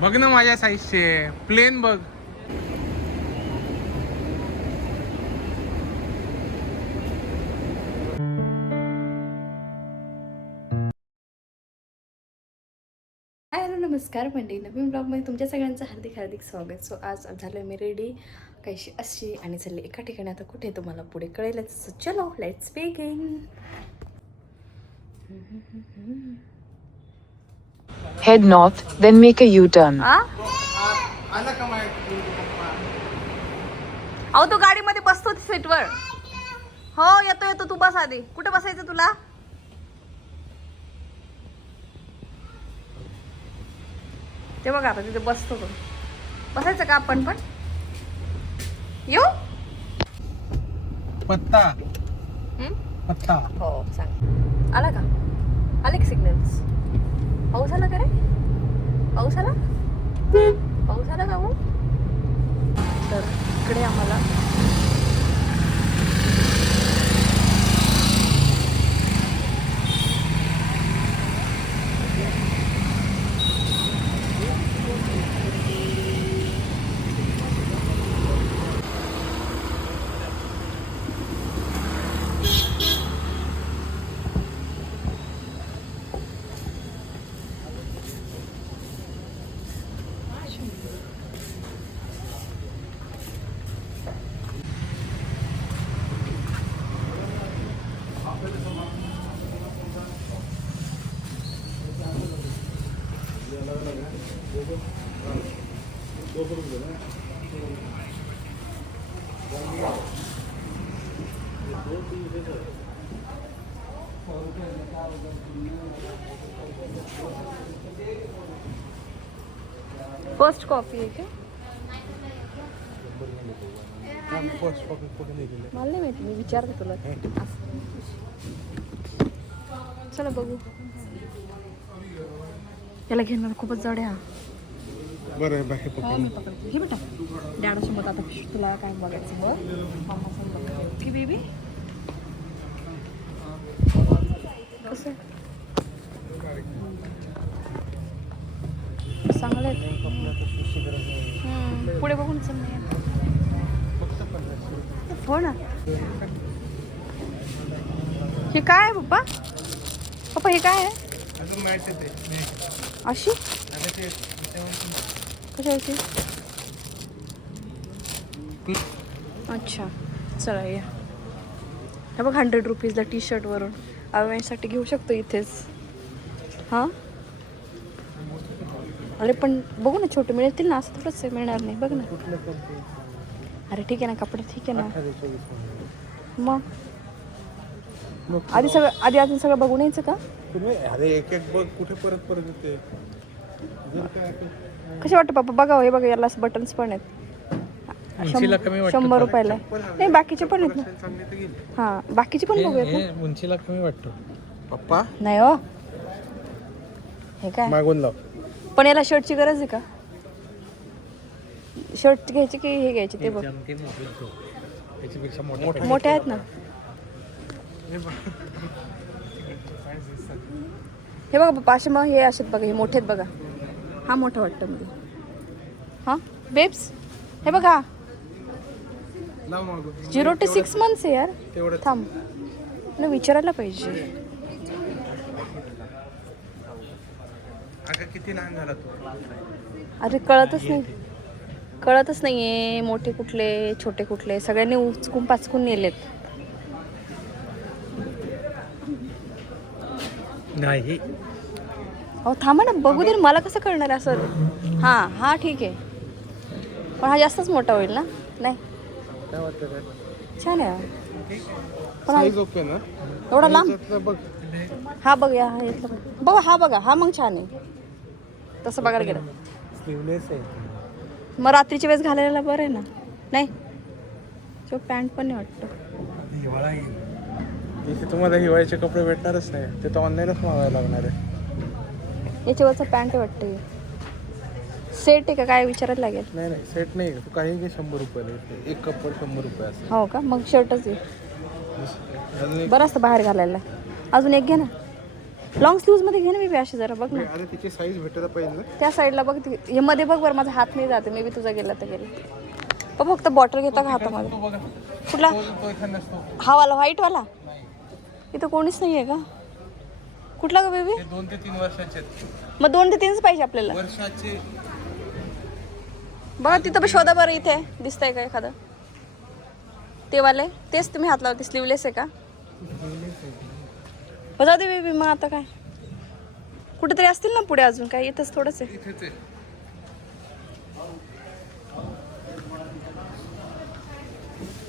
बघ ना माझ्या साईजचे प्लेन बघ. नमस्कार मंडळी नवीन ब्लॉगमध्ये तुमच्या सगळ्यांचं हार्दिक हार्दिक स्वागत. सो आज झालं मी रेडी काहीशी अशी आणि चालली एका ठिकाणी आता कुठे तुम्हाला पुढे कळेलच. सो चलो let's begin Head north, then make a U-turn. आला का माझ्या अहो तू गाडीमध्ये बसतो सीटवर. हो येतो येतो तू बस आधी. कुठे बसायचं तुला? ते बघा आता तिथे बसतो तो. बसायचं का आपण पण? येऊ? पत्ता. हं? पत्ता. हो सांग. आला का? आले का सिग्नल्स पाऊस आला का रे? पाऊस आला पाऊस आला का मग तर इकडे आम्हाला फर्स्ट कॉफी आहे का मला नाही माहिती मी विचारते तुला. चला बघू। याला घेणार खूपच जड आहे हा. बरं बाकी हो मी पकडते. घे बेटा. डॅडासोबत आता तुला काय बघायचं बघ. मामासोबत बेबी कसं? चांगलं आहे. पुढे बघून चल. हो ना. हे काय आहे पप्पा? पप्पा हे काय आहे? अशी? कशाची अच्छा. चला या. हे बघ हंड्रेड रुपीजला टी शर्टवरून अवेंटसाठी घेऊ शकतो इथेच. हां? अरे पण बघू ना छोटे मिळतील ना असं थोडंच मिळणार नाही. बघ ना. अरे ठीक आहे ना कपडे ठीक आहे ना. मग? आधी सगळं आधी अजून सगळं बघून यायचं का? तुम्ही अरे एक एक बघ कुठे परत परत येते कसे वाटतं पप्पा? बघा हे बघा याला बटन्स पण आहेत. उंचीला कमी शं- वाटतं शंभर. रुपयाला. नाही बाकीचे पण आहेत ना. हां बाकीचे पण बघूयात उंचीला कमी वाटतो. पप्पा? नाही हो. हे काय? मागून लाव. पण याला शर्टची गरज आहे का? शर्ट घ्यायची की हे घ्यायचे ते बघ. मोठा मोठे आहेत ना. हे बघा असे मग हे असेच बघा हे मोठे आहेत बघा. हा मोठा वाटतं मध्ये हां? बेब्स हे बघा. झिरो टू सिक्स मंथ्स आहे यार. थांब. ना विचारायला पाहिजे. अरे कळतच नाही. कळतच नाही आहे मोठे कुठले छोटे कुठले. सगळ्यांनी उचकून पाचकून नेलेत. नाही. अहो थांबा ना बघू दे ना, मला कसं कळणार आहे असं? हां हा ठीक आहे. पण हा जास्तच मोठा होईल ना? नाही. काय वाटतं काय छान आहे. हा. पण हा साईज ओके ना? एवढा लांब? बघ. हा बघ या हा यातला बघ. बघा हा बघा हा मग छान आहे. तसं बघायला गेलं. स्लीवलेस आहे. मग रात्रीच्या वेळेस घालायला बरं आहे ना? नाही? तो पॅन्ट पण नाही वाटतं. हिवाळा इथे तुम्हाला हिवाळ्याचे कपडे भेटणारच नाही. ते तर ऑनलाईनच मागायला लागणार आहे. याच्यावरचं पॅन्ट वाटतं. सेट आहे का? काय विचारायला लागेल? नाही नाही सेट नाही तू काही घे शंभर रुपयाला एक कपड शंभर रुपये हो का? मग शर्टच आहे. एक बरं असतं बाहेर घालायला. अजून एक घे ना. लॉंग स्लीव्जमध्ये घे ना बेबी अशी जरा बघ ना. तिची साईज भेटायला पाहिजे त्या साईडला बघ हे मध्ये बघ बरं माझा हात नाही जाते मे बी तुझा गेला तर गेला. पण फक्त बॉटल घेता का हातामध्ये? कुठला? हा वाला व्हाईट वाला? इथं कोणीच नाही आहे का? कुठला का बेबी ते दोन ते तीन वर्षाचे आहेत. मग दोन ते तीनच पाहिजे आपल्याला. वर्षाचे बघा तिथं पण शोधा बरं इथे. दिसतंय का एखादं? ते वाले? तेच तुम्ही हात लावते स्लीवलेस आहे का? हो, जाऊ दे बेबी मग आता काय? कुठेतरी असतील ना पुढे अजून काय इथंच थोडंच आहे इथेच आहे.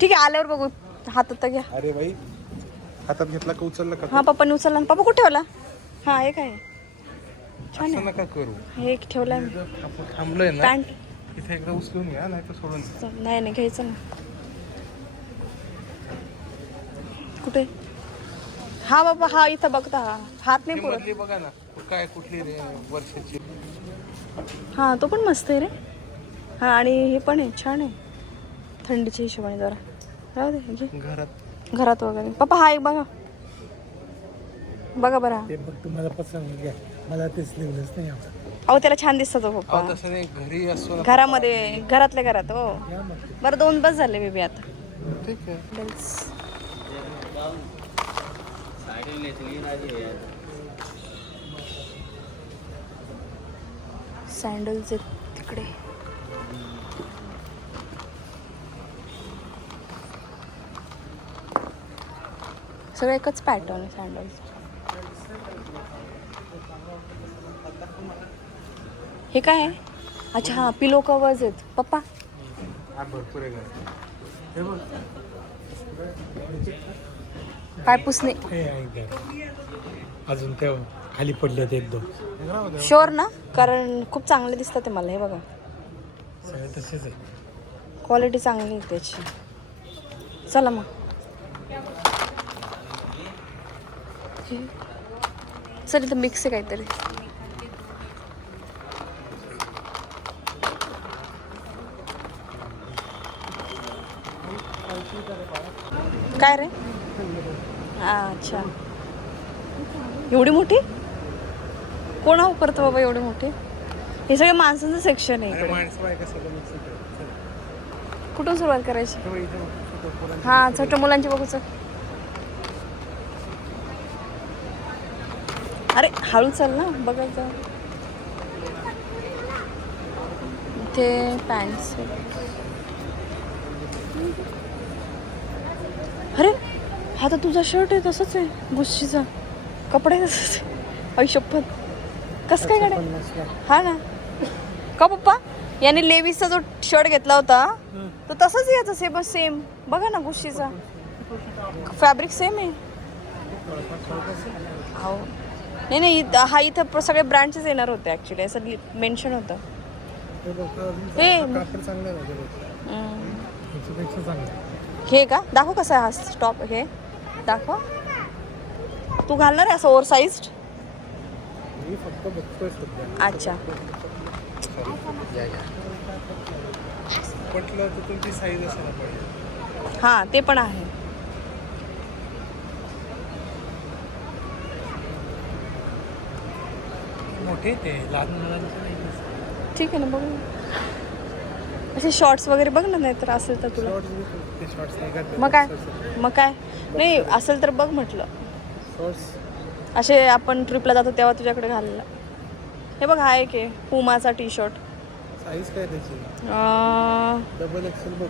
ठीक आहे आल्यावर बघू. हातात तर घ्या. अरे बाई हातात घेतला का उचलला का? हा पप्पाने उचलला पप्पा कुठे ठेवला? हा एक आहे. छान असं आहे नका करू. हे एक मी. जर आपण थांबलोय ना. पॅन्ट. इथे एकदा उचलून घ्या नाही तर सोडून द्या. नाही नाही घ्यायचं ना कुठे? हा बाबा हा इथं बघता हा हात नाही ही पुरत. मधली बघा ना. काय कुठली रे वर्षाची. हा तो पण मस्त आहे रे. हा आणि हे पण आहे. छान आहे. थंडीच्या हिशोबाने जरा. राहू दे घे. घरात घरात वगैरे. पप्पा हा एक बघा. बघा बरं हा. ते बघ तुम्हाला पसंत घ्या. मला ते स्लीवलेस नाही आवडत. अहो त्याला छान दिसतो तो पप्पा. अहो तसं नाही घरी असतो घरामध्ये घरातल्या घरात हो. या मग. बरं दोन बस झाले बेबी आता. ठीक आहे. सँडल्स आहेत तिकडे. सगळं एकच पॅटर्न आहे सँडल्स हे काय आहे? अच्छा हां पिलो कवर्स आहेत. पप्पा? पाय पुसणे. ते. अजून ते खाली पडले होते एक दोन राहू द्या. शुअर ना? कारण खूप चांगले दिसतात ते मला हे बघा. क्वालिटी चांगली आहे त्याची. चला मग. चल इथं मिक्स आहे काहीतरी. काय रे? अच्छा. एवढी मोठी? कोण करतो बाबा एवढी मोठी? हे सगळे माणसांचं सेक्शन आहे कुठून सुरुवात करायची? छोटं हा छोट्या मुलांची बघू चल अरे हळू चल ना बघायचं इथे पॅन्ट्स अरे हा तर तुझा शर्ट आहे तसंच आहे गुच्छीचा कपडे तसंच आहे. ऐशपत कसं काय गाड्या हा ना. का पप्पा? याने लेविसचा जो शर्ट घेतला होता तो तसाच याचा सेम सेम बघा ना गुशीचा फॅब्रिक सेम आहे. हो नाही नाही इथं- हा इथं सगळे ब्रँचेस येणार होते ॲक्च्युली असं मेन्शन होतं. हे अजून हे कापड चांगलं आहे माझ्या बघ. हम्म. याच्यापेक्षा चांगलं हे का? दाखव कसा आहे हा स्टॉप हे. दाखव. तू घालणार आहे असं ओव्हर साईज्ड मी फक्त बघतोय सध्या. अच्छा. पटलं तर तुमची साईज असायला पाहिजे हां ते पण आहे. मोठे ते लहान मुलांचं नाही. ठीक आहे ना बघू. असे शॉर्ट्स वगैरे बघ ना नाही तर असेल तर तुला. शॉर्ट्स ते शॉर्ट्स नाही का मग काय? मग काय? नाही असेल तर बघ म्हटलं. शॉर्ट्स असे आपण ट्रिपला जातो तेव्हा तुझ्याकडे घालला हे बघ हा एक आहे पुमाचा टी शर्ट साईज काय त्याची? डबल एक्सेल बघ.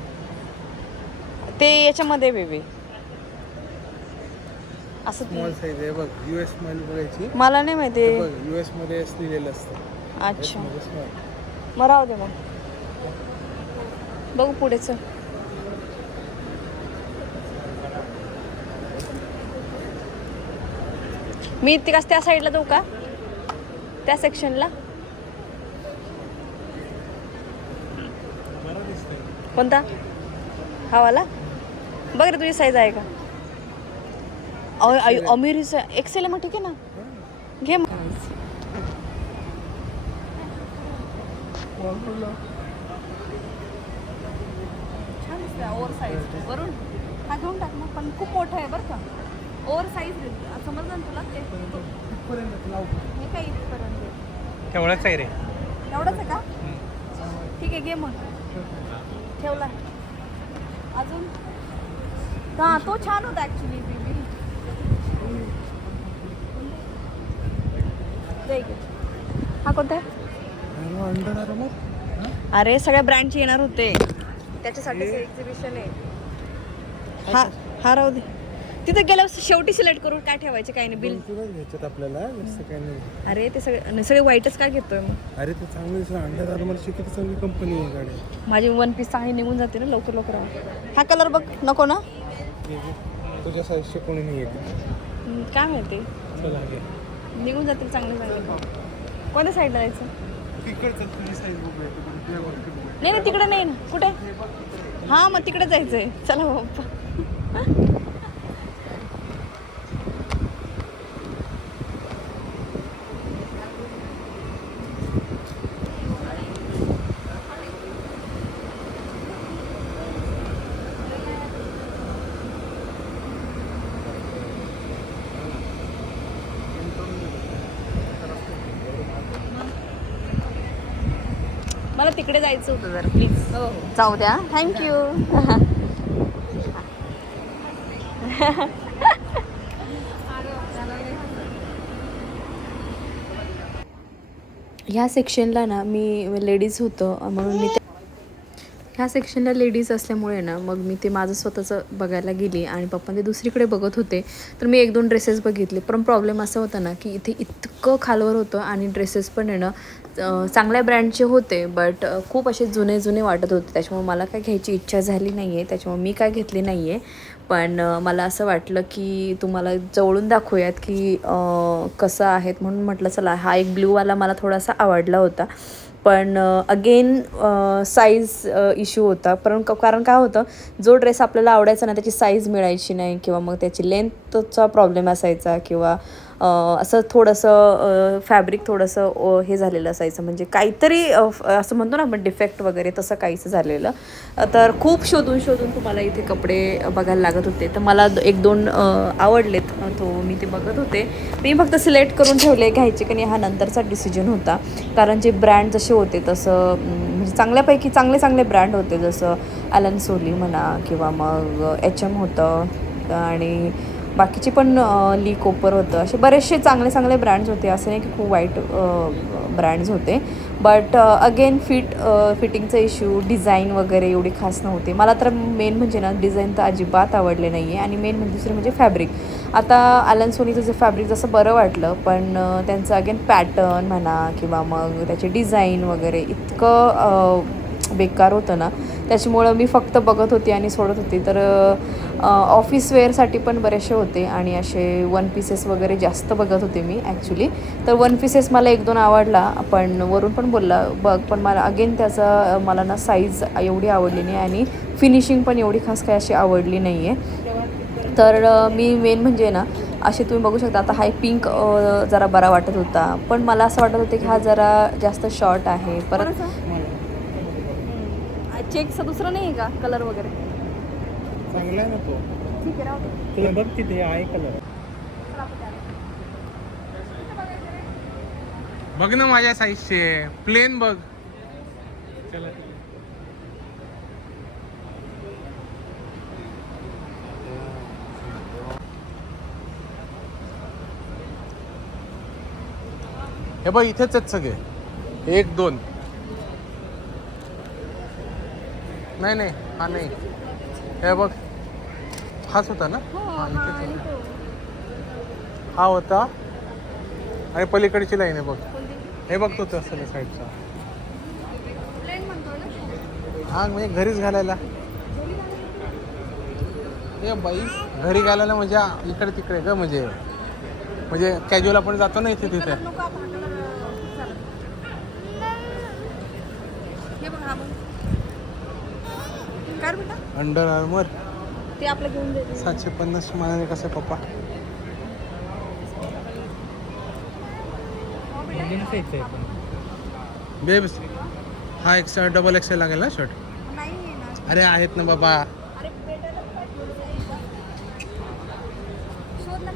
ते याच्यामध्ये बेबी असं स्मॉल साईज आहे. बघ यू एसमध्ये बघायची. मला नाही माहिती. बघ यू एसमध्ये एस लिहिलेलं असतं. अच्छा. मग राहू दे मग. बघू पुढेच मी ती त्या साईडला जाऊ का? त्या सेक्शनला कोणता? हा वाला बघ रे तुझी साईज आहे का? अमिरीचा एक्सेल आहे मग ठीक आहे ना? घे मग छान दिसतंय ओव्हर साईज वरून हा घेऊन टाक मग पण खूप मोठा आहे बरं का. ओव्हर साईज समजलं ना तुला? ते हे काय इथपर्यंत? तेवढाच आहे रे. एवढंच आहे का? ठीक आहे घे मग. ठेवला अजून? हा तो छान होता ॲक्च्युली बेबी हा कोणता? आहे अरे सगळ्या ब्रँडचे येणार होते. त्याच्यासाठी एक्झिबिशन आहे. हा हा राहू दे. तिथे गेल्यावर शेवटी सिलेक्ट करू काय ठेवायचे काय नाही बिल? घ्यायच्यात आपल्याला अरे ते सगळे सगळे वाईटच काय घेतोय मग? अरे ते चांगलं दिसलं. अंडर आर्मरची किती चांगली कंपनी आहे गाडी. माझी वन पीस चांगली निघून जाते ना लवकर लवकर. हा कलर बघ नको ना? तुझ्या साईजचे कोणी नाही काय माहिती? निघून जातील चांगले चांगले कोणत्या साईडला जायचं? नाही नाही तिकडे नाही. ना कुठे हां मग तिकडे जायचंय. चला बाप्पा मला तिकडे जायचं होतं जरा. प्लीज. हो जाऊ द्या. थँक्यू ह्या सेक्शनला ना मी लेडीज होतं म्हणून मी ह्या सेक्शनला लेडीज असल्यामुळे ना मग मी ते माझं स्वतःचं बघायला गेली आणि पप्पा ते दुसरीकडे बघत होते तर मी एक दोन ड्रेसेस बघितले. पण प्रॉब्लेम असा होता ना की इथे इतकं खालवर होतं आणि ड्रेसेस पण आहे ना चांगल्या ब्रँडचे होते बट खूप असे जुने जुने वाटत होते. त्याच्यामुळे मला काय घ्यायची इच्छा झाली नाही आहे त्याच्यामुळे मी काय घेतली नाही आहे पण मला असं वाटलं की तुम्हाला जवळून दाखवूयात की कसं आहेत म्हणून म्हटलं चला हा एक ब्ल्यूवाला मला थोडासा आवडला होता. पण अगेन साईज इश्यू होता. पण क- कारण काय होतं जो ड्रेस आपल्याला आवडायचा ना त्याची साईज मिळायची नाही किंवा मग त्याची लेंथचा प्रॉब्लेम असायचा किंवा असं थोडंसं फॅब्रिक थोडंसं हे झालेलं असायचं. म्हणजे काहीतरी असं म्हणतो ना आपण डिफेक्ट वगैरे तसं काहीच झालेलं. तर खूप शोधून शोधून तुम्हाला इथे कपडे बघायला लागत होते. तर मला एक दोन आवडलेत. तो मी ते बघत होते. मी फक्त सिलेक्ट करून ठेवले घ्यायचे की नाही हा नंतरचा डिसिजन होता. कारण जे ब्रँड जसे होते तसं म्हणजे चांगल्यापैकी चांगले चांगले ब्रँड होते. जसं अलन सोली म्हणा किंवा मग एच एम होतं. आणि बाकीचे पण ली कोपर होतं. असे बरेचसे चांगले चांगले ब्रँड्स होते. असं नाही की खूप वाईट ब्रँड्स होते. बट अगेन फिट फिटिंगचा इश्यू डिझाईन वगैरे एवढी खास नव्हते. मला तर मेन म्हणजे ना डिझाईन तर अजिबात आवडले नाही आहे आणि मेन म्हणजे दुसरं म्हणजे फॅब्रिक आता आलन सोनीचं जे फॅब्रिक जसं बरं वाटलं पण त्यांचं अगेन पॅटर्न म्हणा किंवा मग त्याचे डिझाईन वगैरे इतकं बेकार होतं ना. त्याच्यामुळं मी फक्त बघत होती आणि सोडत होती. तर ऑफिस वेअरसाठी पण बरेचसे होते आणि असे वन पीसेस वगैरे जास्त बघत होते मी ॲक्च्युली तर वन पीसेस मला एक दोन आवडला पण वरून पण बोलला बघ पण मला अगेन त्याचा मला ना साईज एवढी आवडली नाही आणि फिनिशिंग पण एवढी खास काही अशी आवडली नाही आहे तर मी मेन म्हणजे ना असे तुम्ही बघू शकता आता हा पिंक जरा बरा वाटत होता. पण मला असं वाटत होतं की हा जरा जास्त शॉर्ट आहे परत चेकचा दुसरा नाही आहे का? कलर वगैरे? चांगला आहे ना तो. ठीक आहे तुला बघ तिथे आहे कलर बघ ना माझ्या साईजचे प्लेन बघ. चला. हे बघ इथेच आहेत सगळे. एक दोन. नाही नाही हा नाही. हे बघ. हाच होता ना? हा इथेच होता. हा होता. आणि पलीकडची लाईन आहे बघ. हे बघ तो तसं साईडचा. हा म्हणजे घरीच घालायला. हे बाई घरी घालायला म्हणजे इकडे तिकडे ग म्हणजे. म्हणजे कॅज्युअल आपण जातो ना इथे तिथे. नको आपण हा कलर हे बघ हा बघ. काय रे बेटा? अंडर आर्मर ते आपलं घेऊन दे सातशे पन्नास मानाने कसं आहे पप्पा बेब्स हा एक शर्ट डबल एक्सेल लागेल ना शर्ट? नाही आहे ना अरे आहेत ना बाबा अरे बेटाला काय शोध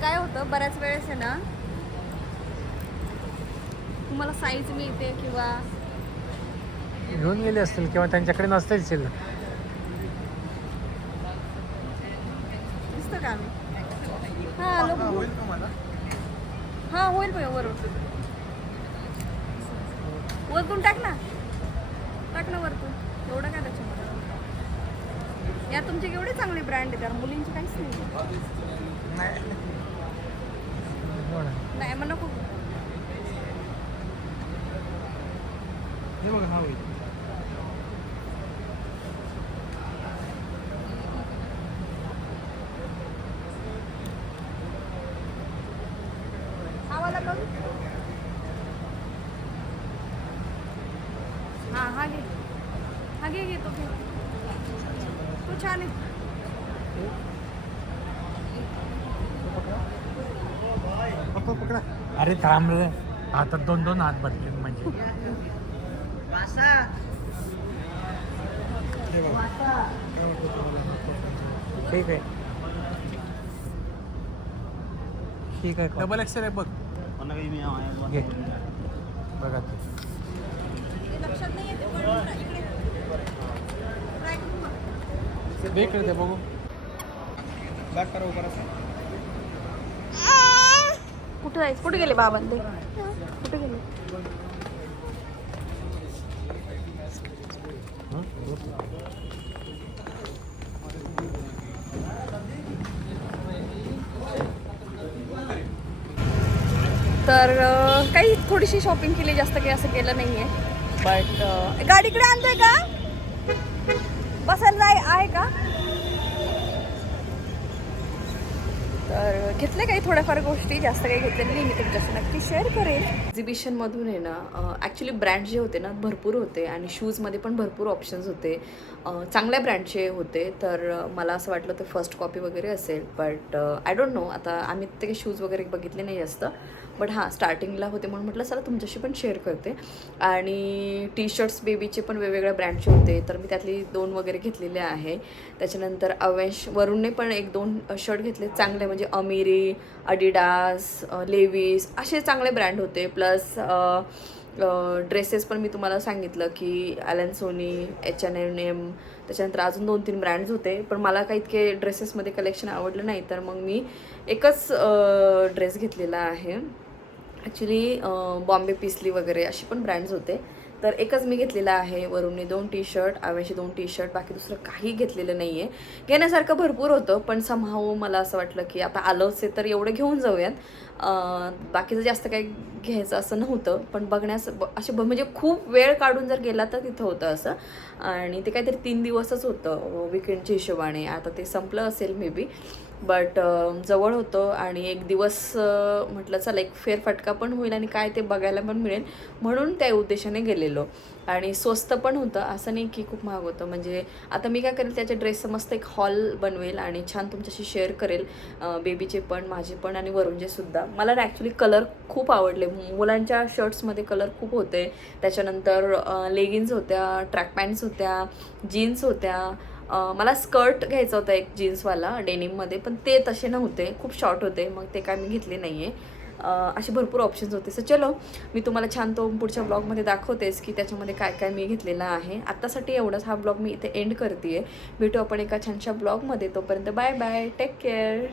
काय होतं बऱ्याच वेळेस आहे ना तुम्हाला साईज मिळते किंवा घेऊन गेले असतील किंवा त्यांच्याकडे नसतील शिल्लक. दिसतं का आम्ही? हा लोक हा होईल बघा वरून. वरतून टाक ना. टाक ना वरतून. एवढं काय त्याच्यामध्ये? या तुमचे केवढे चांगले ब्रँड आहे कारण मुलींची काहीच नाही. नाही. मग नको. हे बघा हा होईल हा वाला बघ हा हा घे हा घे घे तो घे तो छान आहे पकड पकडा. अरे थांब रे. आता दोन दोन हात बदले म्हणजे? ठीक आहे ठीक आहे डबल एक्सेल आहे बघ. घे. बघा ते. दे बघू. बॅक करा उभा कुठे जायचं कुठे गेले बाबां ते कुठे गेले? तर काही थोडीशी शॉपिंग केली जास्त काही असं केलं नाही आहे बट गाडीकडे आणतोय का? बसायला आहे का? तर घेतले काही थोड्याफार गोष्टी जास्त काही घेतलेल्या नाही मी तुमच्याशी. नक्की शेअर करेन. एक्झिबिशनमधून आहे ना ॲक्च्युली ब्रँड जे होते ना भरपूर होते आणि शूजमध्ये पण भरपूर ऑप्शन्स होते. चांगल्या ब्रँडचे होते तर मला असं वाटलं ते फर्स्ट कॉपी वगैरे असेल बट आय डोंट नो आता आम्ही ते काही शूज वगैरे बघितले नाही जास्त बट हां स्टार्टिंगला होते म्हणून म्हटलं चला तुमच्याशी पण शेअर करते. आणि टी शर्ट्स बेबीचे पण वेगवेगळ्या ब्रँडचे होते तर मी त्यातली दोन वगैरे घेतलेले आहे. त्याच्यानंतर अवेश वरुणने पण एक दोन शर्ट घेतले चांगले म्हणजे अमिरी अडिडास लेविस असे चांगले ब्रँड होते. प्लस ड्रेसेस पण मी तुम्हाला सांगितलं की Allen Solly H N N M त्याच्यानंतर अजून दोन तीन ब्रँड्स होते. पण मला काही इतके ड्रेसेसमध्ये कलेक्शन आवडलं नाही. तर मग मी एकच ड्रेस घेतलेला आहे. ॲक्च्युली बॉम्बे पिसली वगैरे असे पण ब्रँड्स होते. तर एकच मी घेतलेला आहे वरून दोन टी शर्ट आव्याचे दोन टी शर्ट बाकी दुसरं काही घेतलेलं नाही आहे घेण्यासारखं भरपूर होतं पण समहाऊ मला असं वाटलं की आता आलंच आहे तर एवढं घेऊन जाऊयात. बाकीचं जास्त काही घ्यायचं असं नव्हतं पण बघण्यास ब- असे ब- म्हणजे खूप वेळ काढून जर गेला तर तिथं होतं असं. आणि ते काहीतरी तीन दिवसच होतं विकेंडच्या हिशोबाने. आता ते संपलं असेल मे बी बट uh, जवळ होतं आणि एक दिवस म्हटलं चला एक फेरफटका पण होईल आणि काय ते बघायला पण मिळेल. म्हणून त्या उद्देशाने गेलेलो. आणि स्वस्त पण होतं. असं नाही की खूप महाग होतं. म्हणजे आता मी काय करेल त्याच्या ड्रेसचं मस्त एक हॉल बनवेल आणि छान तुमच्याशी शेअर करेल बेबीचे पण माझे पण आणि वरुणचे सुद्धा. मला ना ॲक्च्युली कलर खूप आवडले. मुलांच्या शर्ट्समध्ये कलर खूप होते. त्याच्यानंतर लेगिन्स होत्या ट्रॅक पॅन्ट्स होत्या जीन्स होत्या मला स्कर्ट घ्यायचा होता एक जीन्सवाला डेनिममध्ये पण ते तसे नव्हते. खूप शॉर्ट होते मग ते काय मी घेतले नाही आहे असे भरपूर ऑप्शन्स होते. सो चलो मी तुम्हाला छान तो पुढच्या ब्लॉगमध्ये दाखवतेस की त्याच्यामध्ये काय काय मी घेतलेलं आहे. आत्तासाठी एवढाच हा ब्लॉग मी इथे एंड करते आहे भेटू आपण एका छानशा ब्लॉगमध्ये तोपर्यंत बाय बाय टेक केअर